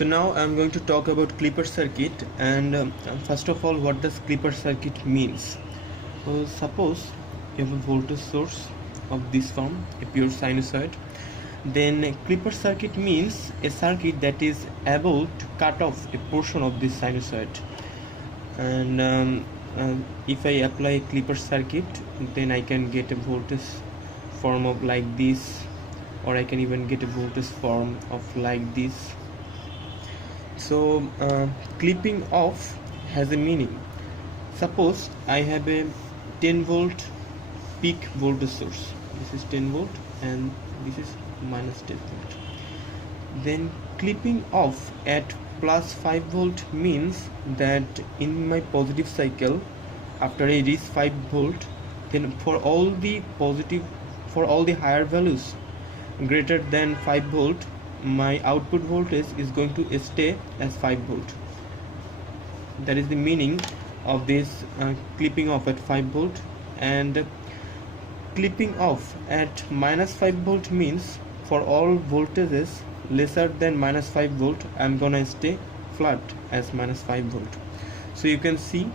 So now I'm going to talk about clipper circuit, and first of all, what does clipper circuit means? Suppose you have a voltage source of this form, a pure sinusoid. Then a clipper circuit means a circuit that is able to cut off a portion of this sinusoid. And if I apply a clipper circuit, then I can get a voltage form of like this, or I can even get a voltage form of like this. So clipping off has a meaning. Suppose I have a 10 volt peak voltage source. This is 10 volt and this is minus 10 volt. Then clipping off at plus 5 volt means that in my positive cycle, after I reach 5 volt, then for all the higher values greater than 5 volt, my output voltage is going to stay as 5 volt. That is the meaning of this clipping off at 5 volt. And clipping off at minus 5 volt means for all voltages lesser than minus 5 volt, I'm gonna stay flat as minus 5 volt. So you can see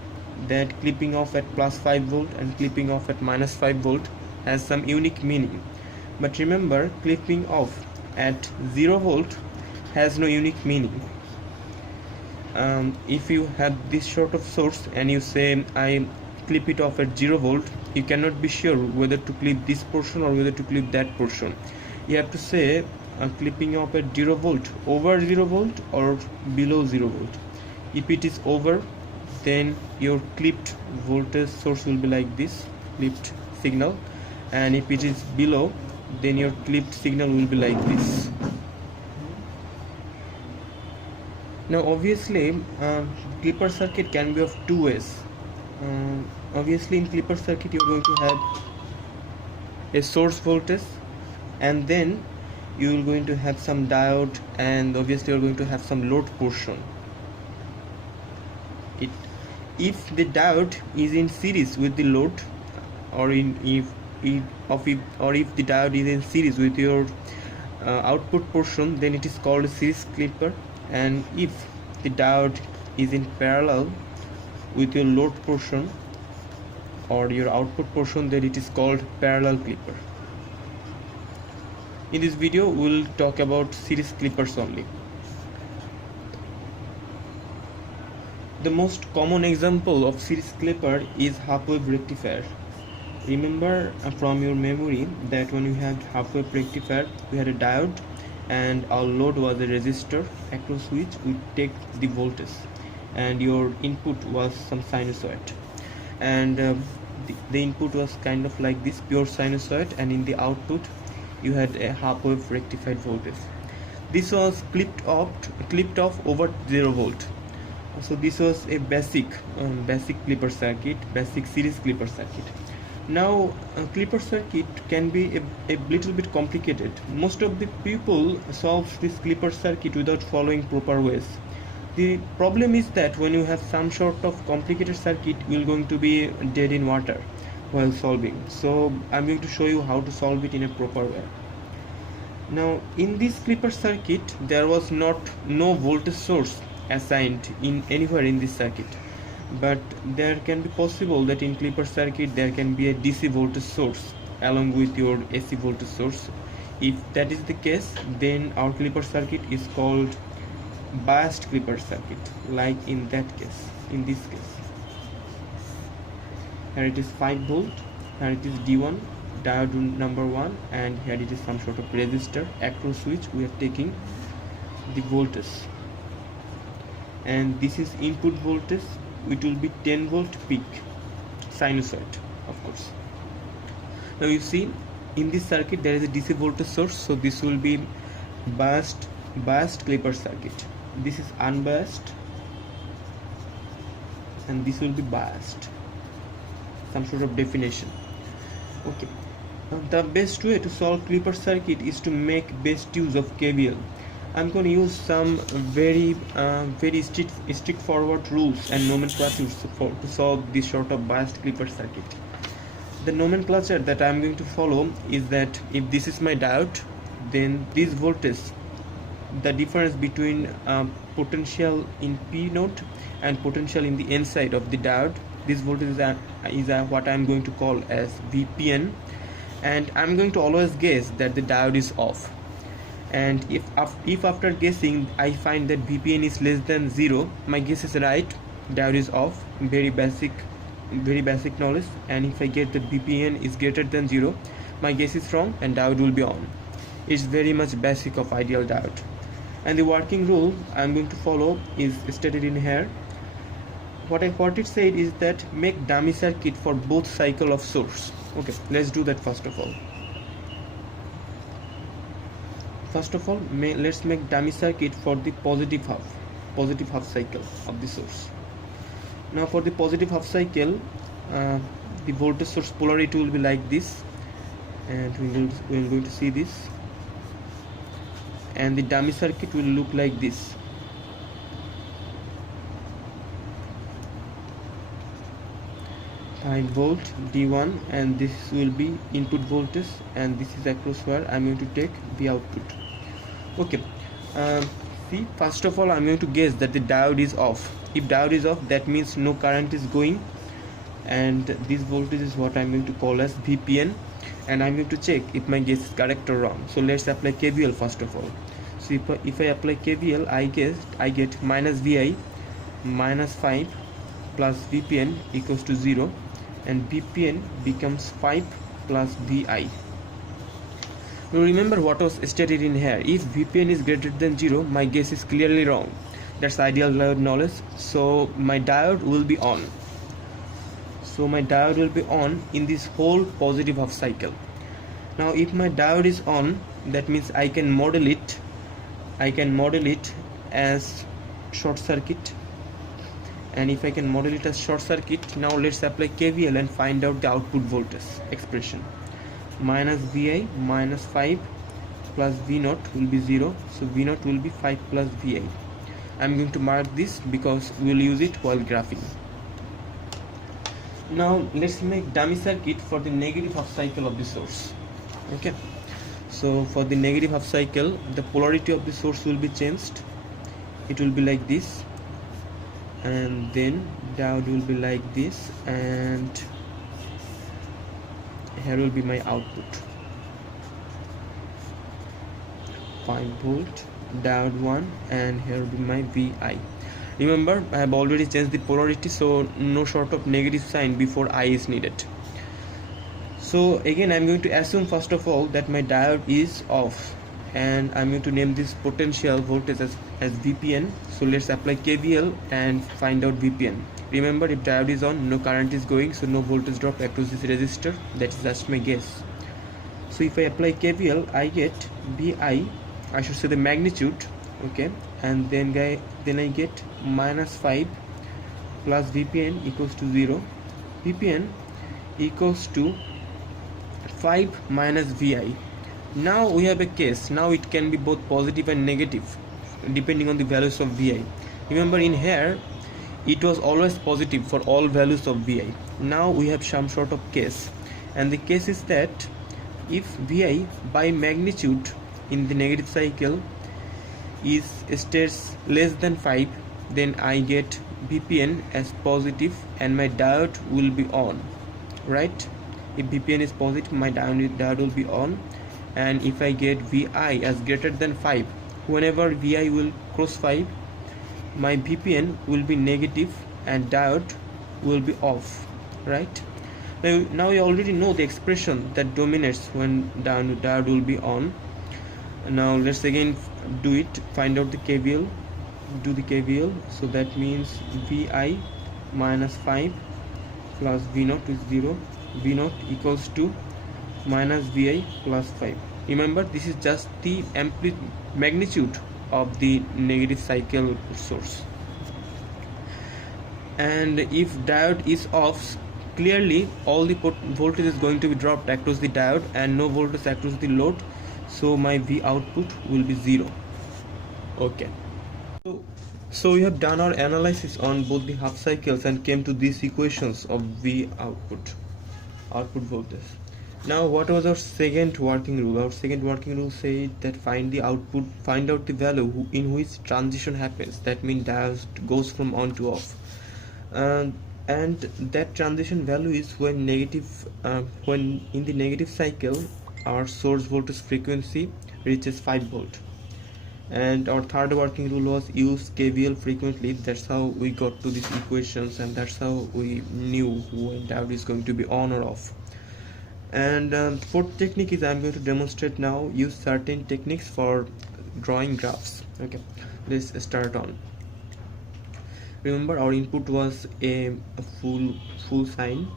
that clipping off at plus 5 volt and clipping off at minus 5 volt has some unique meaning. But remember, clipping off at 0 volt has no unique meaning. If you have this sort of source and you say I clip it off at 0 volt, you cannot be sure whether to clip this portion or whether to clip that portion. You have to say clipping off at 0 volt over 0 volt or below 0 volt. If it is over, then your clipped voltage source will be like this, clipped signal, and if it is below, then your clipped signal will be like this. Now obviously clipper circuit can be of two ways. Obviously in clipper circuit you're going to have a source voltage, and then you are going to have some diode, and obviously you're going to have some load portion. If the diode is in series with the load, or if the diode is in series with your output portion, then it is called a series clipper. And if the diode is in parallel with your load portion or your output portion, then it is called parallel clipper. In this video we will talk about series clippers only. The most common example of series clipper is half-wave rectifier. Remember from your memory that when we had half-wave rectifier, we had a diode and our load was a resistor across which we take the voltage, and your input was some sinusoid, and the input was kind of like this pure sinusoid, and in the output you had a half-wave rectified voltage. This was clipped off over 0 volt. So this was a basic clipper circuit, basic series clipper circuit. Now clipper circuit can be a little bit complicated. Most of the people solve this clipper circuit without following proper ways. The problem is that when you have some sort of complicated circuit, you are going to be dead in water while solving. So I'm going to show you how to solve it in a proper way. Now in this clipper circuit there was no voltage source assigned in anywhere in this circuit, but there can be possible that in clipper circuit there can be a DC voltage source along with your AC voltage source. If that is the case, then our clipper circuit is called biased clipper circuit, like in that case. In this case, here it is 5 volt, here it is D1 diode number 1, and here it is some sort of resistor across which we are taking the voltage, and this is input voltage. It will be 10 volt peak sinusoid, of course. Now you see in this circuit there is a DC voltage source, so this will be biased clipper circuit. This is unbiased and this will be biased, some sort of definition. Okay, the best way to solve clipper circuit is to make best use of KVL. I'm going to use some very straightforward rules and nomenclatures to solve this sort of biased clipper circuit. The nomenclature that I'm going to follow is that if this is my diode, then this voltage the difference between potential in P node and potential in the N side of the diode. This voltage is what I am going to call as VPN, and I am going to always guess that the diode is off. And if after guessing I find that VPN is less than 0, my guess is right, diode is off. Very basic knowledge. And if I get that VPN is greater than 0, my guess is wrong and diode will be on. It's very much basic of ideal diode. And the working rule I'm going to follow is stated in here. What it said is that make dummy circuit for both cycle of source. Okay, let's do that first of all. Let's make dummy circuit for the positive half cycle of the source. Now for the positive half cycle, the voltage source polarity will be like this, and we are going to see this, and the dummy circuit will look like this. 5 volt D1, and this will be input voltage, and this is across where I'm going to take the output. Okay, see, first of all I'm going to guess that the diode is off. If diode is off, that means no current is going, and this voltage is what I'm going to call as VPN, and I'm going to check if my guess is correct or wrong. So let's apply KVL first of all. So if I apply KVL, I get minus VI minus 5 plus VPN equals to 0, and VPN becomes 5 plus VI. Now remember what was stated in here. If VPN is greater than 0, my guess is clearly wrong. That's ideal diode knowledge. So my diode will be on. In this whole positive half cycle. Now if my diode is on, that means I can model it as short circuit. And if I can model it as short circuit, now let's apply KVL and find out the output voltage expression. Minus VI minus 5 plus V0 will be 0, so V0 will be 5 plus VI. I'm going to mark this because we'll use it while graphing. Now let's make dummy circuit for the negative half cycle of the source. Okay, so for the negative half cycle, the polarity of the source will be changed. It will be like this, and then diode will be like this, and here will be my output. 5 volt diode 1, and here will be my VI. Remember, I have already changed the polarity, so no sort of negative sign before I is needed. So again, I'm going to assume first of all that my diode is off, and I'm going to name this potential voltage as VPN. So let's apply KVL and find out VPN. Remember, if diode is on, no current is going, so no voltage drop across this resistor. That is just my guess. So if I apply KVL, I get VI, I should say the magnitude, okay, and then I get minus 5 plus VPN equals to 0. VPN equals to 5 minus VI. Now we have a case. Now it can be both positive and negative depending on the values of VI. Remember, in here it was always positive for all values of VI. Now we have some sort of case, and the case is that if VI by magnitude in the negative cycle stays less than 5, then I get VPN as positive and my diode will be on, right? If VPN is positive, my diode will be on. And if I get VI as greater than 5, whenever VI will cross 5, my VPN will be negative and diode will be off, right? Now you already know the expression that dominates when diode will be on. Now let's again do it, find out the KVL, do the KVL. So that means VI minus 5 plus V0 is 0, V0 equals to minus VI plus 5. Remember, this is just the magnitude of the negative cycle source. And if diode is off, clearly all the voltage is going to be dropped across the diode and no voltage across the load, so my V output will be 0. Okay, so we have done our analysis on both the half cycles and came to these equations of V output voltage. Now what was our second working rule? Our second working rule said that find out the value in which transition happens. That means diode goes from on to off. And that transition value is when in the negative cycle our source voltage frequency reaches 5 volt. And our third working rule was use KVL frequently. That's how we got to these equations, and that's how we knew when diode is going to be on or off. And fourth technique is I'm going to demonstrate now. Use certain techniques for drawing graphs. Okay, let's start on. Remember our input was a full sine,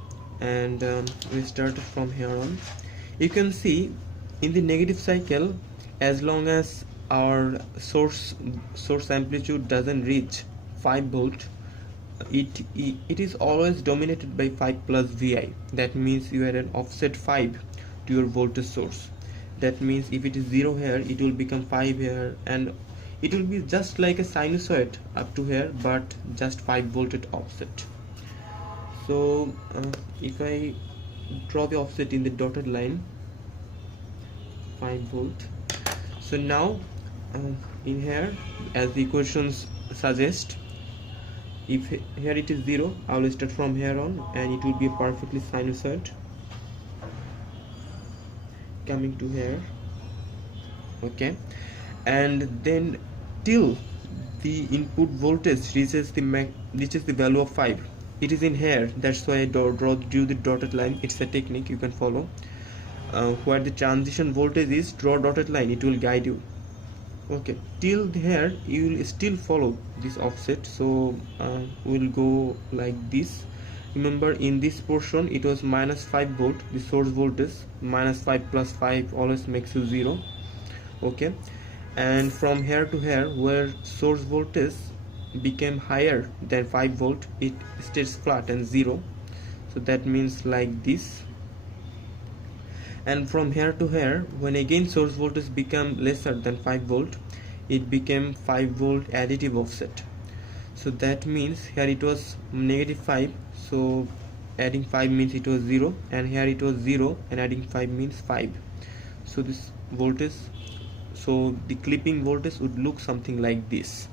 and we started from here on. You can see in the negative cycle, as long as our source amplitude doesn't reach 5 volt, it is always dominated by 5 plus Vi. That means you had an offset 5 to your voltage source. That means if it is 0 here, it will become 5 here, and it will be just like a sinusoid up to here, but just 5 voltage offset. So if I draw the offset in the dotted line, 5 volt. So now in here, as the equations suggest, if here it is 0, I will start from here on, and it will be a perfectly sinusoid coming to here. Okay, and then till the input voltage reaches the value of 5. It is in here. That's why I drew the dotted line. It's a technique you can follow. Where the transition voltage is, draw dotted line. It will guide you. Okay, till here you will still follow this offset. So we'll go like this. Remember, in this portion it was minus 5 volt, the source voltage. Minus 5 plus 5 always makes you 0. Okay, and from here to here, where source voltage became higher than 5 volt, it stays flat and 0. So that means like this. And from here to here, when again source voltage became lesser than 5 volt, it became 5 volt additive offset. So that means here it was negative 5, so adding 5 means it was 0, and here it was 0 and adding 5 means 5. So this voltage, so the clipping voltage would look something like this.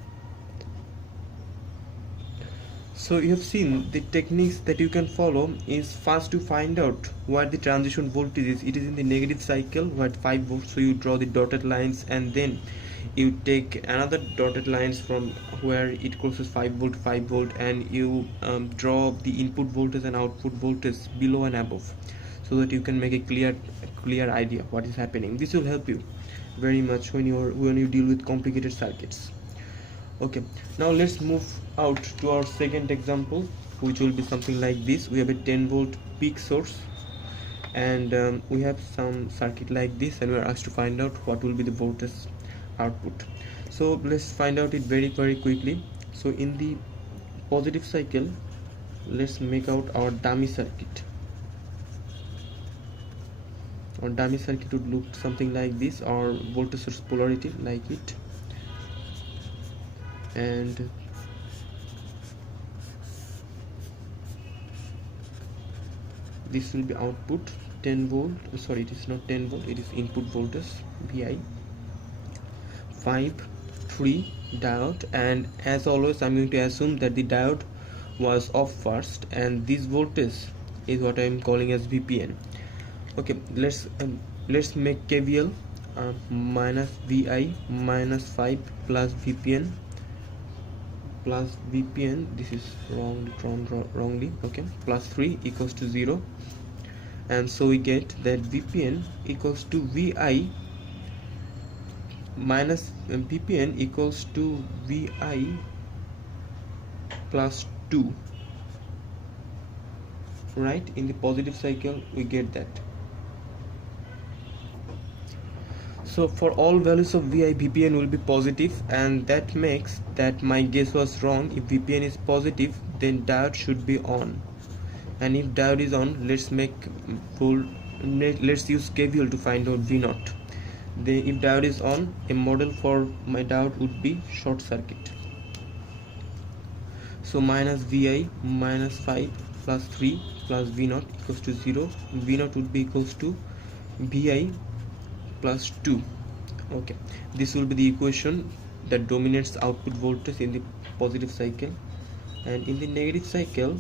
So you have seen the techniques that you can follow is first to find out where the transition voltage is. It is in the negative cycle where 5 volts, so you draw the dotted lines, and then you take another dotted lines from where it crosses 5 volt, and you draw the input voltage and output voltage below and above, so that you can make a clear idea what is happening. This will help you very much when you deal with complicated circuits. Okay, now let's move out to our second example, which will be something like this. We have a 10 volt peak source, and we have some circuit like this, and we are asked to find out what will be the voltage output. So let's find out it very quickly. So in the positive cycle, let's make out our dummy circuit. Our dummy circuit would look something like this, or voltage source polarity like it, and this will be output 10 volt. Sorry, it is not 10 volt, it is input voltage Vi. 5 3 diode, and as always I'm going to assume that the diode was off first, and this voltage is what I am calling as VPN. Okay, let's make KVL. Minus Vi minus 5 plus VPN, this is wrongly. Okay, plus 3 equals to 0, and so we get that VPN equals to Vi minus VPN equals to Vi plus 2, right? In the positive cycle we get that. So for all values of Vi, VPN will be positive, and that makes that my guess was wrong. If VPN is positive, then diode should be on, and if diode is on, let's use KVL to find out V0. If diode is on, a model for my diode would be short circuit. So minus Vi minus 5 plus 3 plus V naught equals to 0. V naught would be equals to Vi plus 2. Okay, this will be the equation that dominates output voltage in the positive cycle. And in the negative cycle,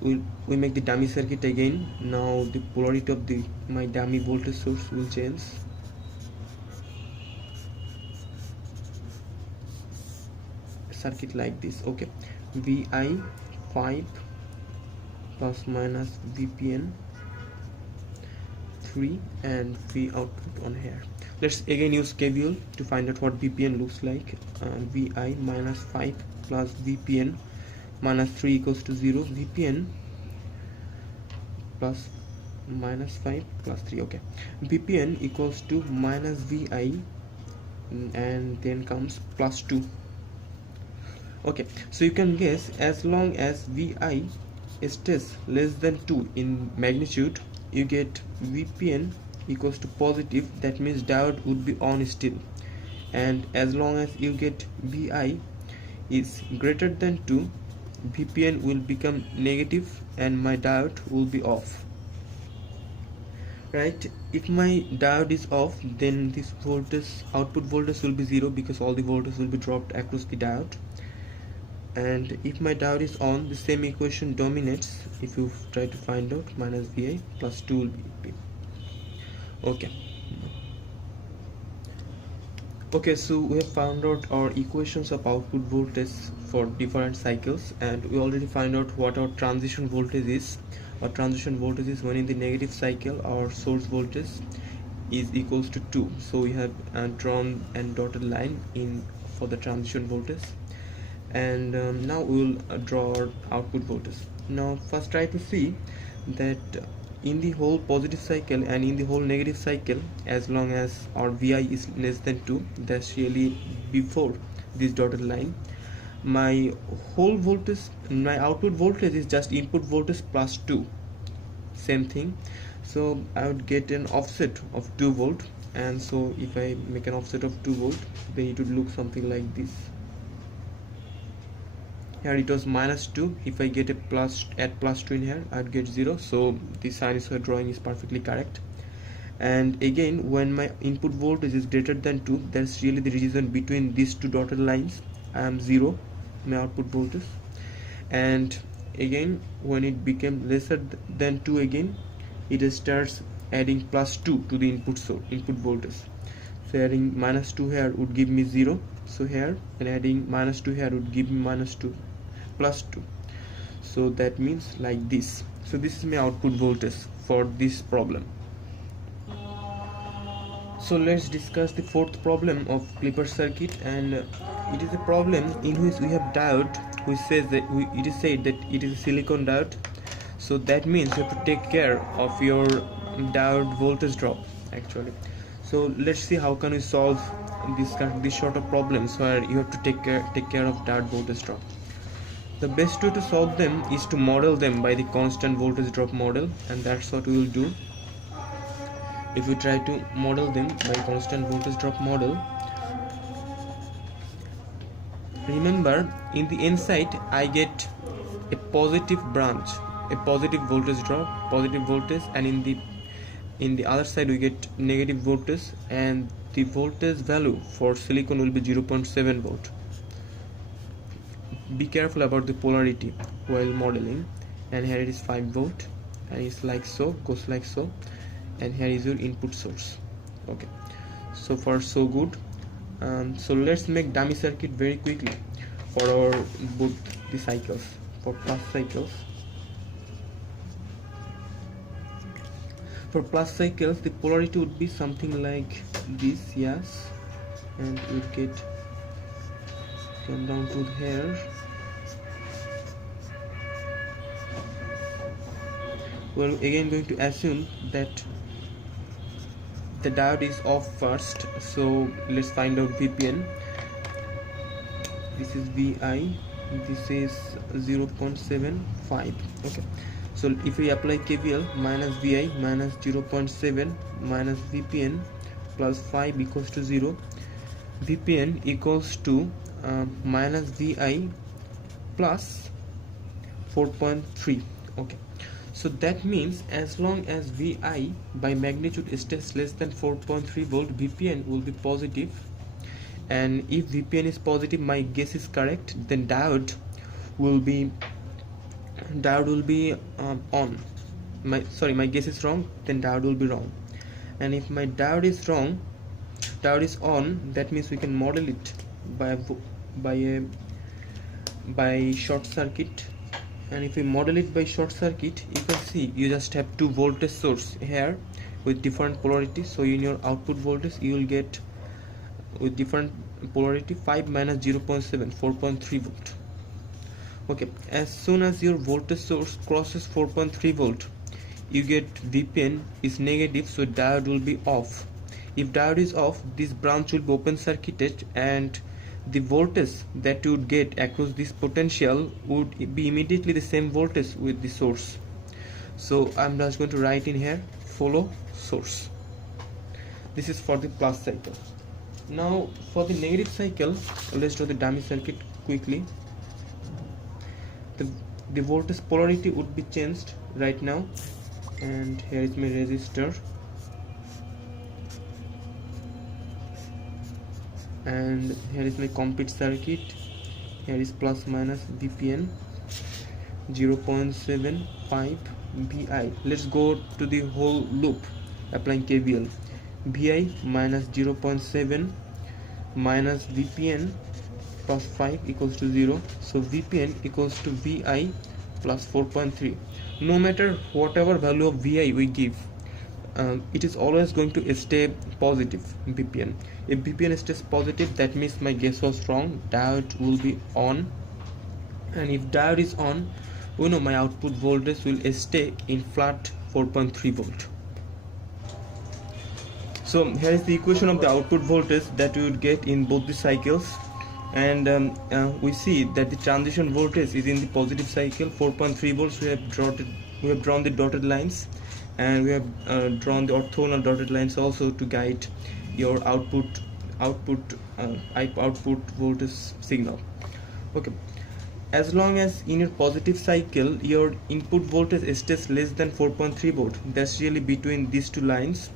we make the dummy circuit again. Now the polarity of my dummy voltage source will change. Circuit like this. Okay, Vi 5 plus minus Vpn 3 and V output on here. Let's again use KVL to find out what Vpn looks like. Vi minus 5 plus Vpn minus 3 equals to 0. Vpn plus minus 5 plus 3. Okay, Vpn equals to minus Vi and then comes plus 2. Okay, so you can guess, as long as Vi stays less than 2 in magnitude, you get Vpn equals to positive. That means diode would be on still. And as long as you get Vi is greater than 2, Vpn will become negative and my diode will be off. Right, if my diode is off, then this voltage, output voltage, will be 0 because all the voltage will be dropped across the diode. And if my diode is on, the same equation dominates. If you try to find out, minus Vi plus 2 will be. Okay, so we have found out our equations of output voltage for different cycles, and we already find out what our transition voltage is. Our transition voltage is when in the negative cycle our source voltage is equals to 2. So we have drawn and dotted line in for the transition voltage. And now we will draw our output voltage. Now first try to see that in the whole positive cycle and in the whole negative cycle, as long as our Vi is less than 2, that's really before this dotted line, my whole voltage, my output voltage is just input voltage plus 2, same thing. So I would get an offset of 2 volt, and so if I make an offset of 2 volt, then it would look something like this. Here it was minus 2. If I get a plus, add plus 2 in here, I'd get 0. So the sinusoid drawing is perfectly correct. And again, when my input voltage is greater than 2, that's really the region between these two dotted lines. I am 0, my output voltage. And again, when it became lesser than 2 again, it starts adding plus 2 to the input voltage. So adding minus 2 here would give me 0. So here, and adding minus 2 here would give me minus 2 plus 2. So that means like this. So this is my output voltage for this problem. So let's discuss the fourth problem of Clipper circuit, and it is a problem in which we have diode which says that it is said that it is a silicon diode. So that means you have to take care of your diode voltage drop actually. So let's see how can we solve this sort of problems where you have to take care of diode voltage drop. The best way to solve them is to model them by the constant voltage drop model, and that's what we will do. If we try to model them by constant voltage drop model, remember in the inside I get a positive branch, a positive voltage drop, positive voltage, and in the other side we get negative voltage, and the voltage value for silicon will be 0.7 volt. Be careful about the polarity while modeling. And here it is 5 volt, and it's like so, goes like so, and here is your input source. Okay, so far so good. So let's make dummy circuit very quickly for our both the cycles. For plus cycles, the polarity would be something like this, yes, and we would get come down to here. We're again going to assume that the diode is off first. So let's find out Vpn. This is Vi, this is 0.75. Okay, so if we apply KVL, minus Vi minus 0.7 minus Vpn plus 5 equals to 0. Vpn equals to minus Vi plus 4.3. Okay, so that means as long as Vi by magnitude stays less than 4.3 volt, VPN will be positive, and if VPN is positive, my guess is correct, then will be on. My guess is wrong, then diode will be wrong. And if my diode is on, that means we can model it by short circuit. And if we model it by short circuit, you can see you just have two voltage source here with different polarity. So in your output voltage you will get with different polarity 5 minus 0.7, 4.3 volt. Okay, as soon as your voltage source crosses 4.3 volt, you get VPN is negative, so diode will be off. If diode is off, this branch will be open circuited, and the voltage that you would get across this potential would be immediately the same voltage with the source. So I'm just going to write in here follow source. This is for the plus cycle. Now for the negative cycle, let's draw the dummy circuit quickly. The voltage polarity would be changed right now, and here is my resistor, and here is my complete circuit. Here is plus minus VPN 0.75 Vi. Let's go to the whole loop applying KVL. Vi minus 0.7 minus VPN plus 5 equals to 0, so VPN equals to Vi plus 4.3. No matter whatever value of Vi we give, it is always going to stay positive, VPN. If VPN stays positive, that means my guess was wrong, diode will be on. And if diode is on, we know my output voltage will stay in flat 4.3 volt. So here is the equation of the output voltage that we would get in both the cycles. And we see that the transition voltage is in the positive cycle, 4.3 volts. We have drawn the dotted lines, and we have drawn the orthogonal dotted lines also to guide your output voltage signal. Okay, as long as in your positive cycle your input voltage stays less than 4.3 volt, that's really between these two lines,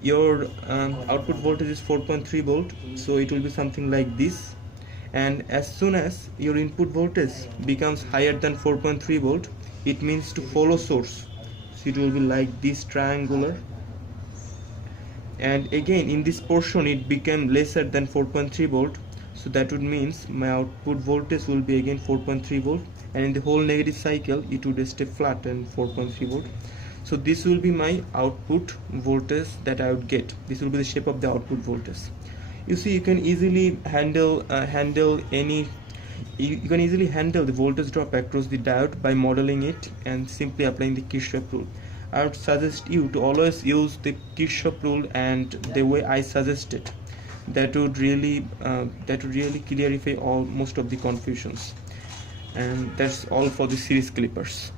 your output voltage is 4.3 volt, so it will be something like this. And as soon as your input voltage becomes higher than 4.3 volt, it means to follow source, so it will be like this triangular. And again in this portion it became lesser than 4.3 volt, so that would means my output voltage will be again 4.3 volt, and in the whole negative cycle it would stay flat and 4.3 volt. So this will be my output voltage that I would get. This will be the shape of the output voltage. You see, you can easily handle the voltage drop across the diode by modeling it and simply applying the Kirchhoff rule. I would suggest you to always use the Kirchhoff rule and the way I suggested. That would really clarify most of the confusions. And that's all for the series clippers.